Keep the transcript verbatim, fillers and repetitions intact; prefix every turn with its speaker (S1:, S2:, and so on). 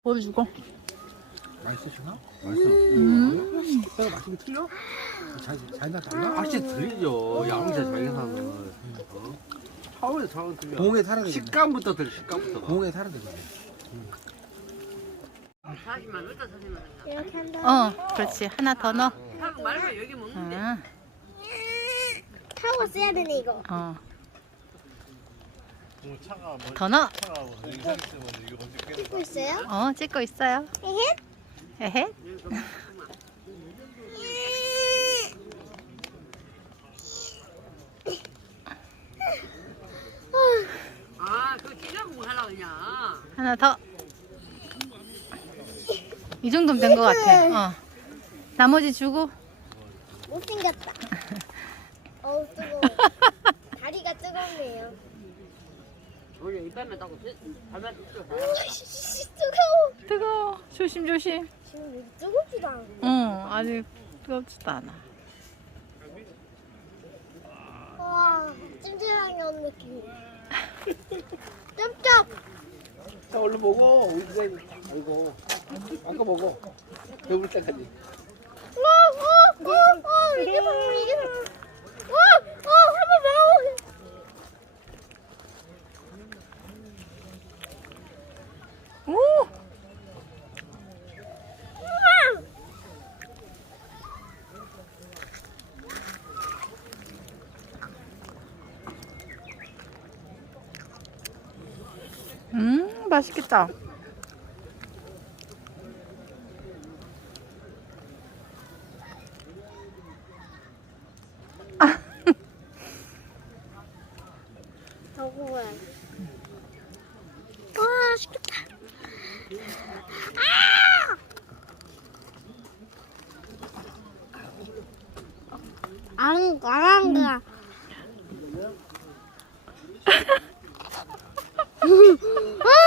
S1: 보여주고.
S2: 맛있으시나?
S3: 맛있어.
S1: 음.
S2: 내가 맛있게 틀려? 잘, 잘나 달라?
S3: 확실히 틀리죠. 양자 자기사는. 어? 차원에 차원 틀려.
S2: 공에 살아야 되겠네.
S3: 식감부터 틀려. 식감부터.
S2: 공에 살아야 되겠네.
S4: 사십만 어디다 사십만 원이야?
S5: 이렇게 한다.
S1: 어, 그렇지. 하나 더 넣어.
S4: 하고 말고 여기 먹는데.
S1: 응.
S5: 타고 써야 되네 이거.
S1: 어,
S6: 뭐 차가 뭐
S1: 더 넣어.
S6: 차가 뭐 이상 있으면 이거 먼저 깨는
S5: 찍고 있어요?
S1: 어, 찍고 있어요.
S5: 헤헤.
S1: 에헤.
S4: 아, 그거 찢어보고 하려고 그냥.
S1: 하나 더. 이 정도면 된 것 같아. 어. 나머지 주고.
S5: 못생겼다. 어우 뜨거워. 다리가 뜨겁네요.
S4: 원래 이빨만 따고 발만 뜯어.
S5: 으이씨, 뜨거워.
S1: 뜨거워. 조심, 조심.
S5: 지금 여기 뜨겁지도 않고.
S1: 응, 아직 뜨겁지도 않아.
S5: 와 찜질방에 온 느낌이야. 쩝쩝.
S2: 자, 얼른 먹어. 우리 그냥, 아이고. 아까 먹어. 배부를 때까지.
S5: 어어어어 이게 방금 이게 방금. 어어 한번 먹어보게.
S1: 오! 음, 맛있겠다.
S5: 더 구워야 돼. 와 맛있겠다. 아! 안 가, 안 가. 아!